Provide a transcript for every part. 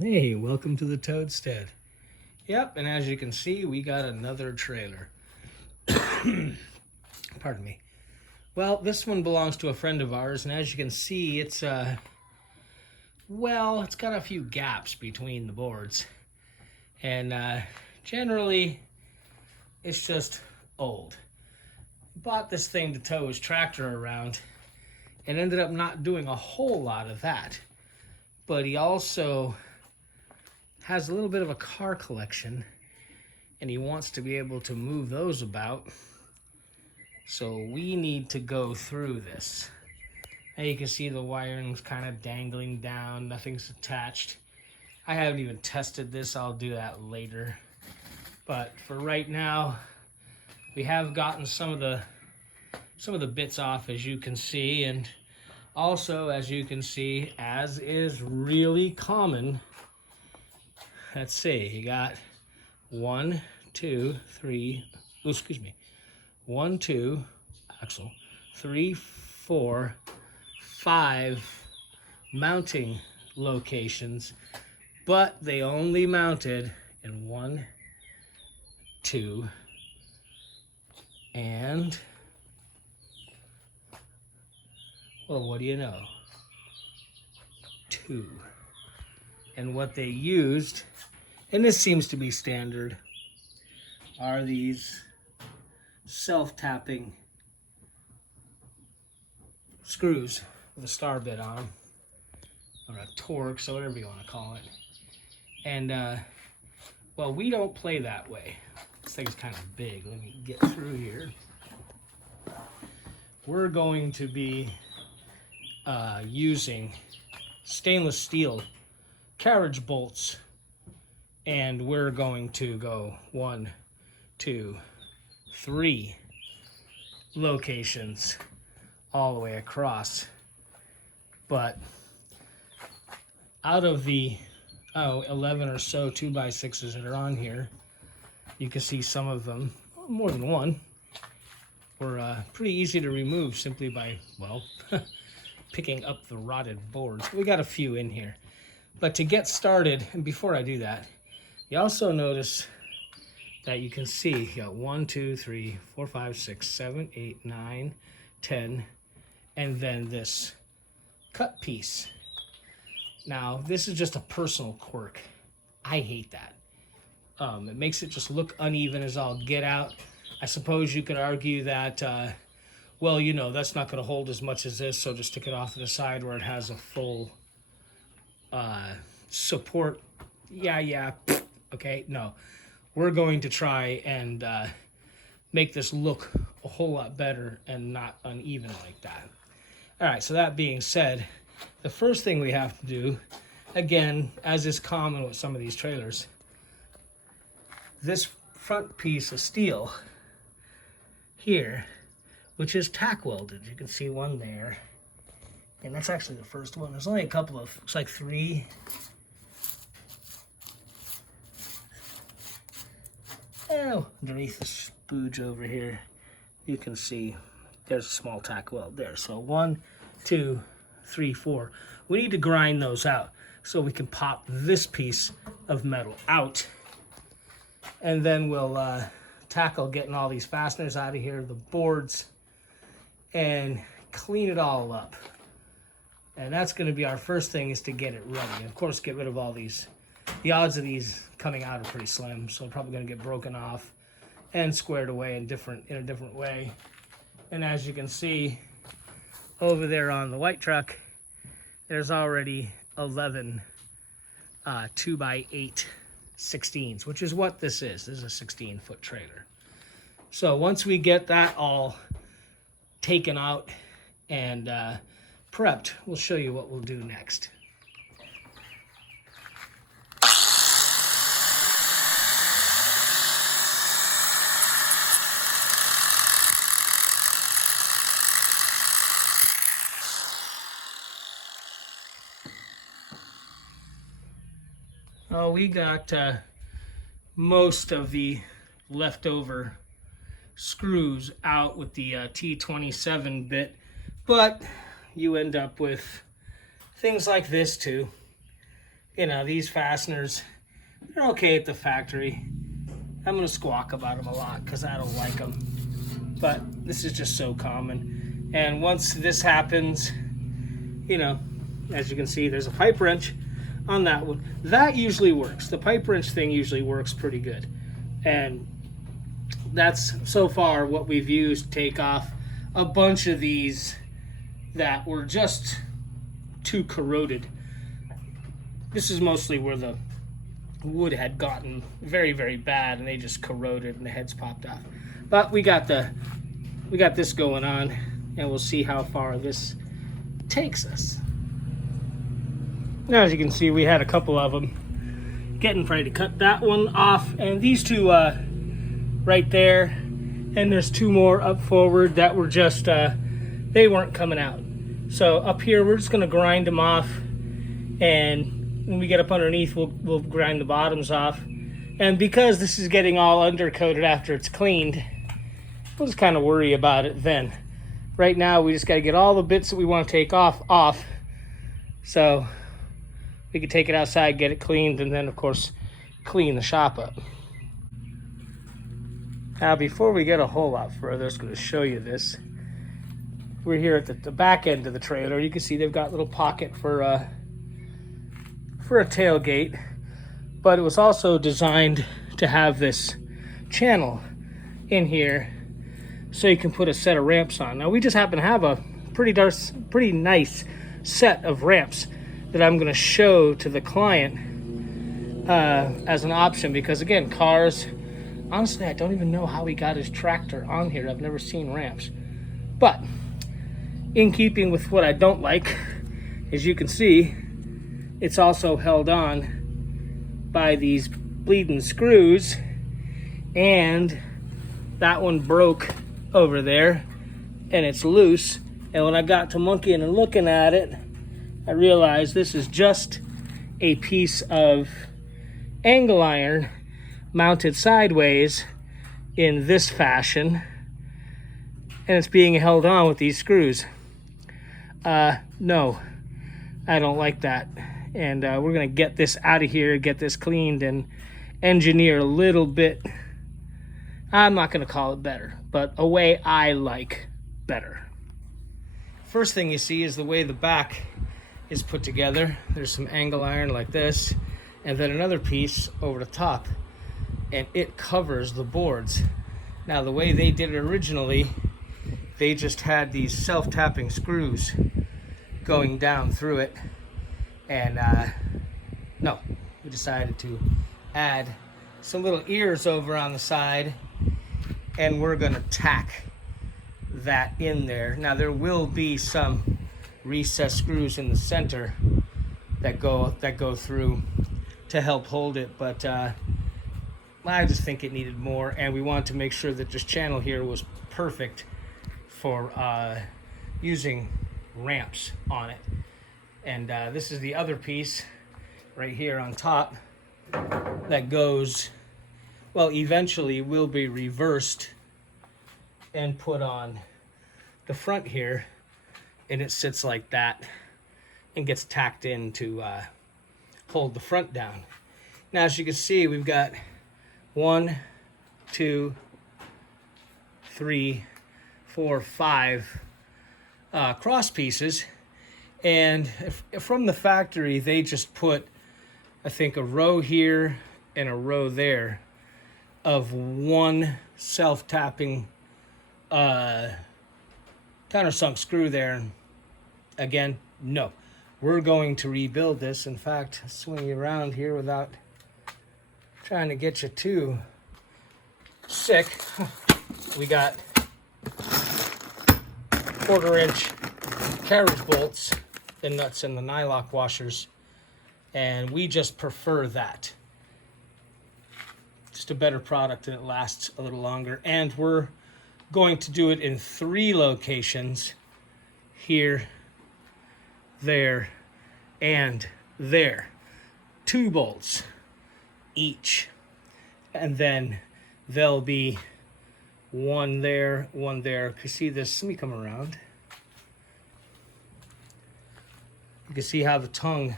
Hey, welcome to the Toadstead. Yep, and as you can see, we got another trailer. Pardon me. Well, this one belongs to a friend of ours, and as you can see, it's got a few gaps between the boards. And generally, it's just old. Bought this thing to tow his tractor around and ended up not doing a whole lot of that. But he also has a little bit of a car collection and he wants to be able to move those about. So we need to go through this. Now you can see the wiring's kind of dangling down, nothing's attached. I haven't even tested this, I'll do that later. But for right now, we have gotten some of the bits off, as you can see, and also, as you can see, as is really common, let's see, you got 1, 2, 3, oh, excuse me, 1, 2, axle, 3, 4, 5 mounting locations, but they only mounted in 1, 2, and, well, what do you know? 2. And what they used, and this seems to be standard, are these self-tapping screws with a star bit on them, or a Torx, or whatever you want to call it. And, well, we don't play that way. This thing's kind of big. Let me get through here. We're going to be using stainless steel carriage bolts, and we're going to go 1, 2, 3 locations all the way across. But out of the 11 or so 2x6s that are on here, you can see some of them, more than one, were pretty easy to remove simply by, well, picking up the rotted boards. We got a few in here. But to get started, and before I do that, you also notice that you can see you got 1, 2, 3, 4, 5, 6, 7, 8, 9, 10, and then this cut piece. Now, this is just a personal quirk. I hate that. It makes it just look uneven as all get out. I suppose you could argue that, well, you know, that's not going to hold as much as this, so just stick it off to the side where it has a full support. Yeah, okay, no. We're going to try and make this look a whole lot better and not uneven like that. All right, so that being said, the first thing we have to do, again, as is common with some of these trailers, this front piece of steel here, which is tack welded. You can see one there. And that's actually the first one. There's only a couple of, looks like 3. Oh, underneath the spooge over here, you can see there's a small tack weld there. So 1, 2, 3, 4. We need to grind those out so we can pop this piece of metal out. And then we'll tackle getting all these fasteners out of here, the boards, and clean it all up. And that's going to be our first thing, is to get it ready. And of course, get rid of all these. The odds of these coming out are pretty slim, so I'm probably going to get broken off and squared away in a different way. And as you can see over there on the white truck, there's already 11 2x8 16s, which is what this is. This is a 16-foot trailer. So once we get that all taken out and prepped, we'll show you what we'll do next. Oh, we got most of the leftover screws out with the T27 bit, but you end up with things like this too. You know, these fasteners, they're okay at the factory. I'm going to squawk about them a lot because I don't like them. But this is just so common. And once this happens, you know, as you can see, there's a pipe wrench on that one. That usually works. The pipe wrench thing usually works pretty good. And that's so far what we've used to take off a bunch of these that were just too corroded. This is mostly where the wood had gotten very, very bad and they just corroded and the heads popped off. But we got this going on, and we'll see how far this takes us. Now, as you can see, we had a couple of them getting ready to cut that one off, and these two right there, and there's two more up forward that were just they weren't coming out. So up here we're just going to grind them off, and when we get up underneath we'll grind the bottoms off. And because this is getting all undercoated after it's cleaned, we'll just kind of worry about it then. Right now we just got to get all the bits that we want to take off so we can take it outside, get it cleaned, and then of course clean the shop up. Now, before we get a whole lot further, I'm just going to show you this. We're here at the back end of the trailer. You can see they've got a little pocket for a tailgate, but it was also designed to have this channel in here so you can put a set of ramps on. Now, we just happen to have a pretty nice set of ramps that I'm going to show to the client as an option, because again, cars, honestly, I don't even know how he got his tractor on here. I've never seen ramps. But in keeping with what I don't like, as you can see, it's also held on by these bleeding screws, and that one broke over there and it's loose. And when I got to monkeying and looking at it, I realized this is just a piece of angle iron mounted sideways in this fashion, and it's being held on with these screws. No, I don't like that. And we're gonna get this out of here, get this cleaned, and engineer a little bit. I'm not gonna call it better, but a way I like better. First thing you see is the way the back is put together. There's some angle iron like this, and then another piece over the top, and it covers the boards. Now, the way they did it originally, they just had these self-tapping screws going down through it, and no, we decided to add some little ears over on the side, and we're gonna tack that in there. Now, there will be some recessed screws in the center that go through to help hold it, but I just think it needed more, and we wanted to make sure that this channel here was perfect for using ramps on it. And this is the other piece right here on top that goes, well, eventually will be reversed and put on the front here, and it sits like that and gets tacked in to hold the front down. Now, as you can see, we've got 1, 2, 3, 4, 5 cross pieces, and from the factory they just put, I think, a row here and a row there of one self-tapping countersunk screw there. Again, no, we're going to rebuild this. In fact, swing you around here without trying to get you too sick. We got 1/4-inch carriage bolts, the nuts and the nylock washers, and we just prefer that. Just a better product, and it lasts a little longer. And we're going to do it in 3 locations: here, there, and there. 2 bolts each, and then there'll be one there, one there. You see this? Let me come around. You can see how the tongue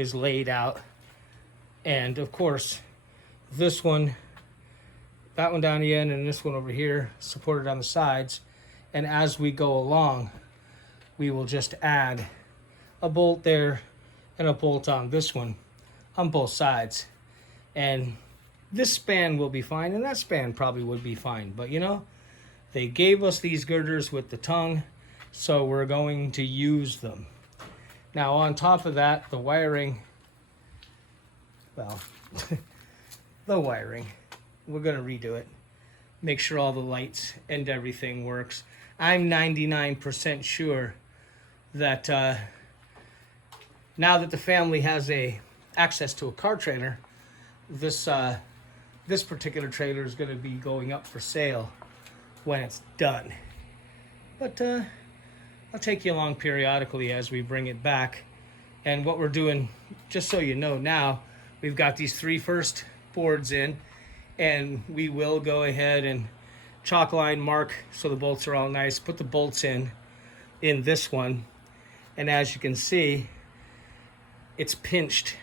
is laid out. And of course, this one, that one down the end, and this one over here supported on the sides. And as we go along, we will just add a bolt there and a bolt on this one on both sides. And this span will be fine, and that span probably would be fine. But you know, they gave us these girders with the tongue, so we're going to use them. Now on top of that, the wiring, well, the wiring, we're gonna redo it. Make sure all the lights and everything works. I'm 99% sure that now that the family has access to a car trailer, this particular trailer is going to be going up for sale when it's done. But I'll take you along periodically as we bring it back. And what we're doing, just so you know now, we've got these 3 first boards in, and we will go ahead and chalk line mark so the bolts are all nice. Put the bolts in this one, and as you can see, it's pinched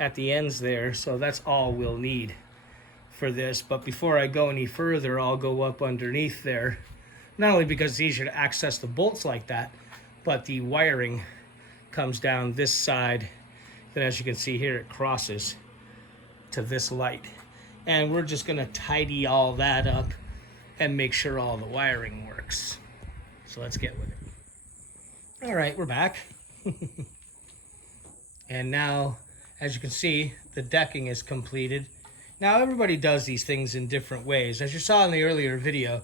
at the ends there, so that's all we'll need for this. But before I go any further, I'll go up underneath there, not only because it's easier to access the bolts like that, but the wiring comes down this side. Then as you can see here, it crosses to this light. And we're just gonna tidy all that up and make sure all the wiring works. So let's get with it. All right, we're back. And now, as you can see, the decking is completed. Now everybody does these things in different ways. As you saw in the earlier video,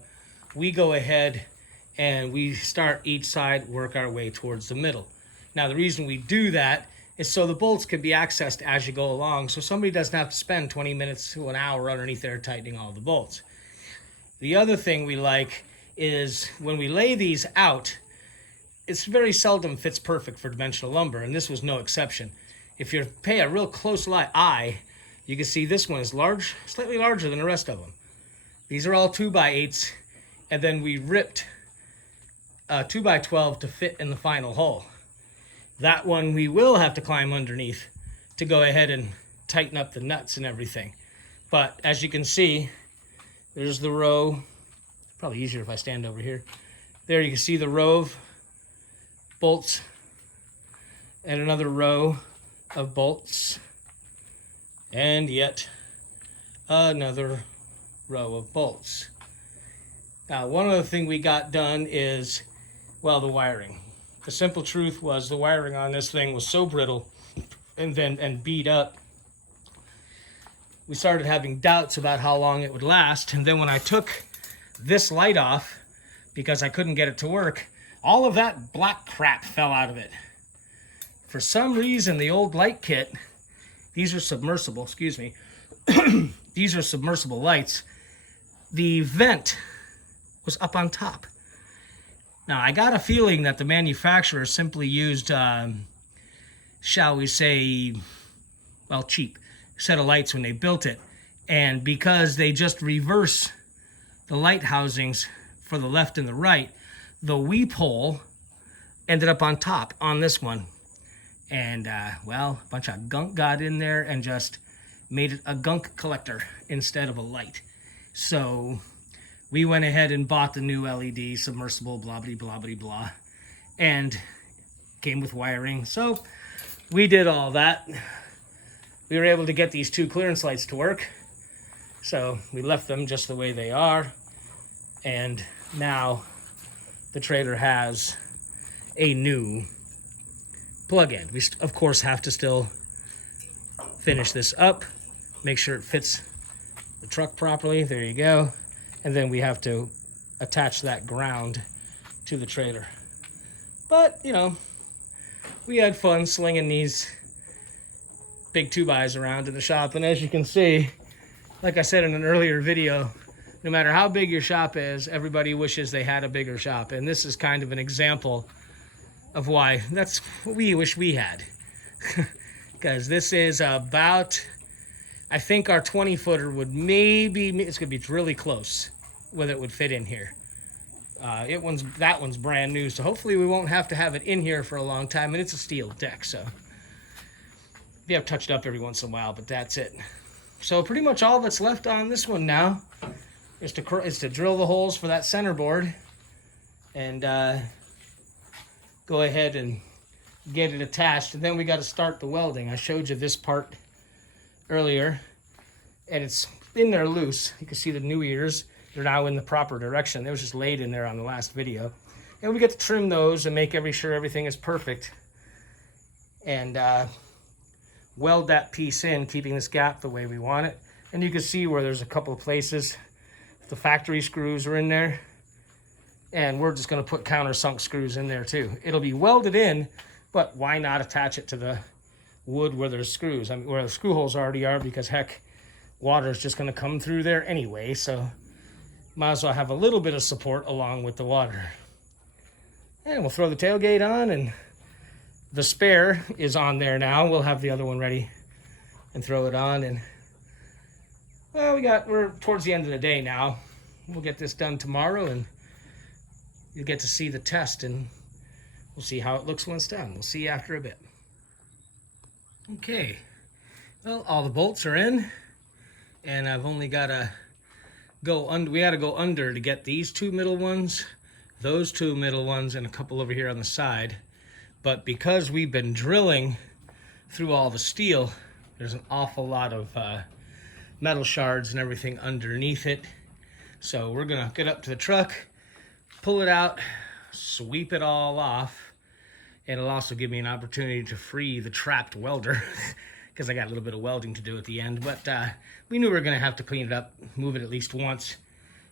we go ahead and we start each side, work our way towards the middle. Now the reason we do that is so the bolts can be accessed as you go along, so somebody doesn't have to spend 20 minutes to an hour underneath there tightening all the bolts. The other thing we like is when we lay these out, it's very seldom fits perfect for dimensional lumber, and this was no exception. If you pay a real close eye, you can see this one is large, slightly larger than the rest of them. These are all 2x8s, and then we ripped 2x12 to fit in the final hole. That one we will have to climb underneath to go ahead and tighten up the nuts and everything. But as you can see, there's the row. Probably easier if I stand over here. There you can see the row of bolts and another row of bolts and yet another row of bolts. Now, one other thing we got done is, well, the wiring. The simple truth was the wiring on this thing was so brittle and beat up, we started having doubts about how long it would last. And then when I took this light off, because I couldn't get it to work, all of that black crap fell out of it. For some reason, the old light kit, these are submersible, excuse me, these are submersible lights, the vent was up on top. Now, I got a feeling that the manufacturer simply used, shall we say, well, cheap set of lights when they built it. And because they just reverse the light housings for the left and the right, the weep hole ended up on top on this one. And, well, a bunch of gunk got in there and just made it a gunk collector instead of a light. So we went ahead and bought the new LED submersible, blah, blah, blah, blah, blah, and came with wiring. So we did all that. We were able to get these 2 clearance lights to work. So we left them just the way they are. And now the trailer has a new plug-in. We, of course, have to still finish this up, make sure it fits the truck properly. There you go. And then we have to attach that ground to the trailer. But, you know, we had fun slinging these big 2x around in the shop. And as you can see, like I said in an earlier video, no matter how big your shop is, everybody wishes they had a bigger shop. And this is kind of an example of why that's what we wish we had. Because this is about, I think our 20-footer would maybe, it's gonna be really close whether it would fit in here. That one's brand new, so hopefully we won't have to have it in here for a long time, and it's a steel deck, so. We have touched up every once in a while, but that's it. So pretty much all that's left on this one now is to drill the holes for that center board and go ahead and get it attached. And then we got to start the welding. I showed you this part earlier, and it's in there loose. You can see the new ears. They're now in the proper direction. They was just laid in there on the last video. And we get to trim those and make sure everything is perfect. And weld that piece in, keeping this gap the way we want it. And you can see where there's a couple of places the factory screws are in there. And we're just gonna put countersunk screws in there too. It'll be welded in, but why not attach it to the wood where there's screws? I mean, where the screw holes already are, because heck, water is just gonna come through there anyway, so might as well have a little bit of support along with the water. And we'll throw the tailgate on, and the spare is on there now. We'll have the other one ready and throw it on. And well, we're towards the end of the day now. We'll get this done tomorrow, and you'll get to see the test, and we'll see how it looks when it's done. We'll see you after a bit. Okay, well, all the bolts are in, and I've only got to go under. We got to go under to get these two middle ones, those two middle ones, and a couple over here on the side. But because we've been drilling through all the steel, there's an awful lot of metal shards and everything underneath it. So we're gonna get up to the truck, pull it out, sweep it all off, and it'll also give me an opportunity to free the trapped welder because I got a little bit of welding to do at the end. But we knew we were gonna have to clean it up, move it at least once,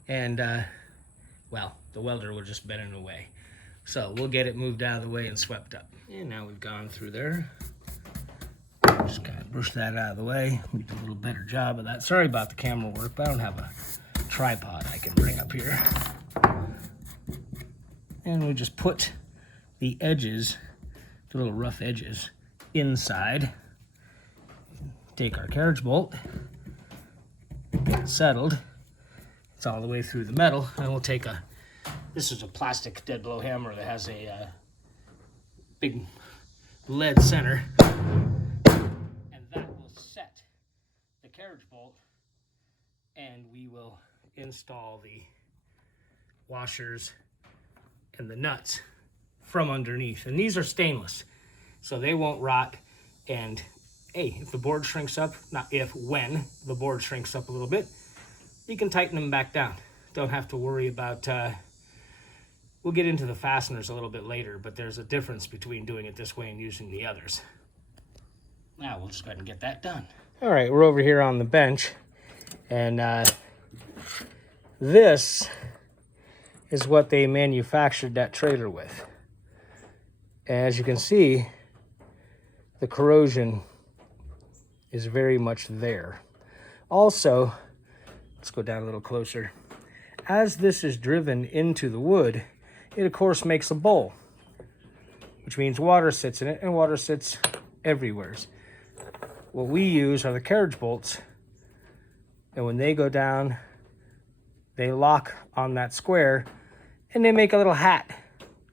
and well, the welder would just been in the way. So we'll get it moved out of the way and swept up. And now we've gone through there. Just kind of brush that out of the way. We do a little better job of that. Sorry about the camera work, but I don't have a tripod I can bring up here. And we just put the edges, the little rough edges, inside. Take our carriage bolt, get it settled. It's all the way through the metal, and we'll take this is a plastic dead blow hammer that has a big lead center, and that will set the carriage bolt, and we will install the washers and the nuts from underneath. And these are stainless, so they won't rot. And hey, if the board shrinks up, not if, when the board shrinks up a little bit, you can tighten them back down. Don't have to worry about we'll get into the fasteners a little bit later, but there's a difference between doing it this way and using the others. Now we'll just go ahead and get that done. All right, we're over here on the bench, and this is what they manufactured that trailer with. As you can see, the corrosion is very much there. Also, let's go down a little closer. As this is driven into the wood, it of course makes a bowl, which means water sits in it, and water sits everywhere. What we use are the carriage bolts, and when they go down, they lock on that square, and they make a little hat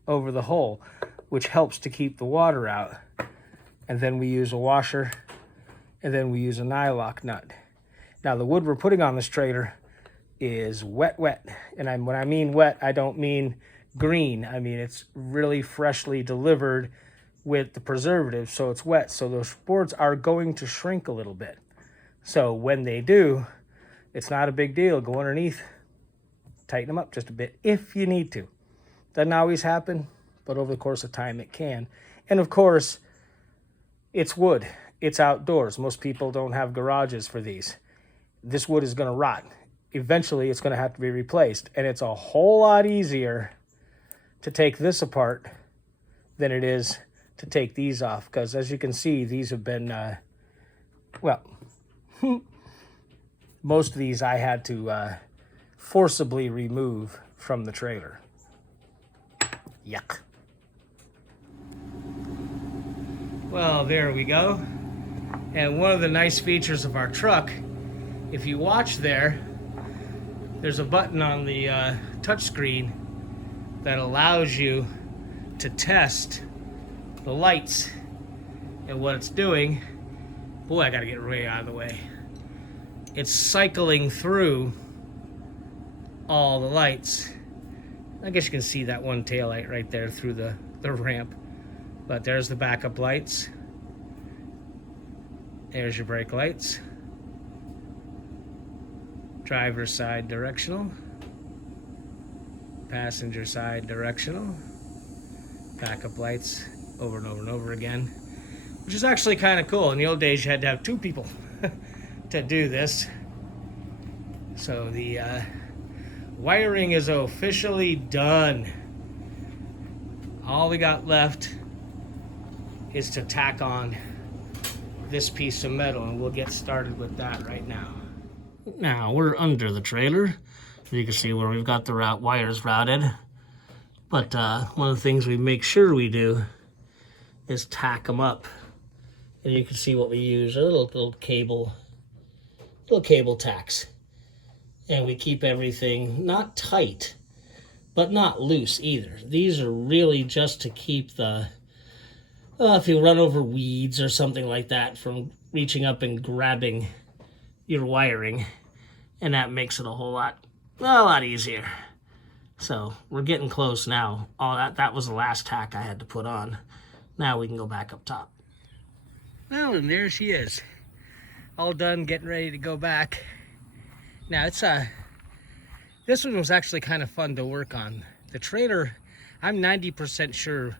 over the hole, which helps to keep the water out. And then we use a washer, and then we use a nylock nut. Now the wood we're putting on this trailer is wet. And when I mean wet, I don't mean green. I mean it's really freshly delivered with the preservative, so it's wet. So those boards are going to shrink a little bit. So when they do, it's not a big deal. Go underneath, tighten them up just a bit if you need to. Doesn't always happen, but over the course of time it can. And of course, it's wood. It's outdoors. Most people don't have garages for these. This wood is going to rot. Eventually, it's going to have to be replaced. And it's a whole lot easier to take this apart than it is to take these off. Because as you can see, these have been, well, most of these I had to forcibly remove from the trailer. Yuck. Well, there we go. And one of the nice features of our truck, if you watch there, there's a button on the touchscreen that allows you to test the lights. And what it's doing Boy, I gotta get way out of the way. It's cycling through all the lights. I guess you can see that one tail light right there through the ramp. But there's the backup lights. There's your brake lights. Driver's side directional. Passenger side directional. Backup lights over and over and over again. Which is actually kind of cool. In the old days you had to have 2 people to do this. So the wiring is officially done. All we got left is to tack on this piece of metal, and we'll get started with that right now. Now we're under the trailer. You can see where we've got the wires routed. But one of the things we make sure we do is tack them up. And you can see what we use, a little cable tacks. And we keep everything not tight, but not loose either. These are really just to keep the, if you run over weeds or something like that, from reaching up and grabbing your wiring. And that makes it a lot easier. So we're getting close now. Oh, that was the last tack I had to put on. Now we can go back up top. Well, and there she is. All done, getting ready to go back. Now it's this one was actually kind of fun to work on. The trailer, I'm 90% sure,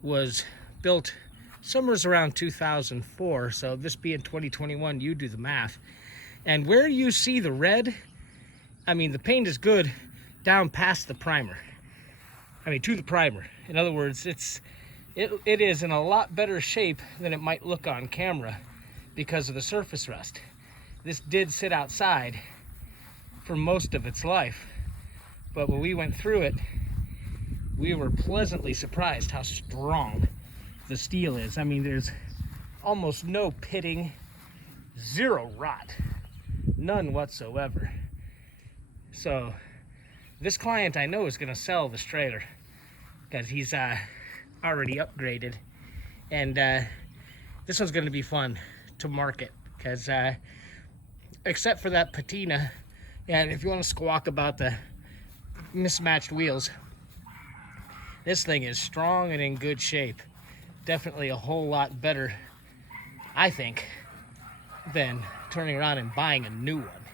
was built somewhere around 2004. So this being 2021, you do the math. And where you see the red, I mean, the paint is good down past the primer. I mean, to the primer. In other words, it is in a lot better shape than it might look on camera because of the surface rust. This did sit outside for most of its life, but when we went through it, we were pleasantly surprised how strong the steel is. I mean, there's almost no pitting, 0 rot, none whatsoever. So this client I know is going to sell this trailer because he's already upgraded, and this one's going to be fun to market because except for that patina, and if you want to squawk about the mismatched wheels, this thing is strong and in good shape. Definitely a whole lot better, I think, than turning around and buying a new one,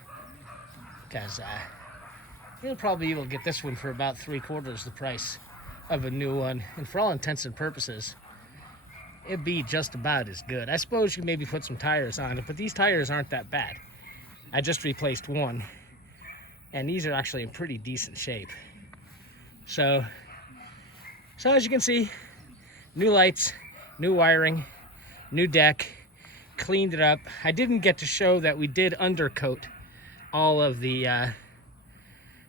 because you'll probably be able to get this one for about 3/4 the price of a new one, and for all intents and purposes, it'd be just about as good. I suppose you maybe put some tires on it, but these tires aren't that bad. I just replaced one, and these are actually in pretty decent shape. So as you can see, new lights, new wiring, new deck, cleaned it up. I didn't get to show that we did undercoat all of the, I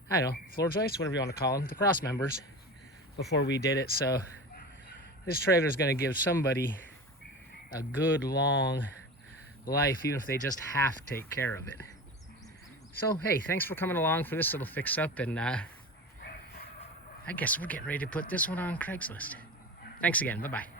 don't know, floor joists, whatever you want to call them, the cross members, before we did it. So this trailer is going to give somebody a good long life, even if they just half take care of it. So hey, thanks for coming along for this little fix up, and I guess we're getting ready to put this one on Craigslist. Thanks again. Bye-bye.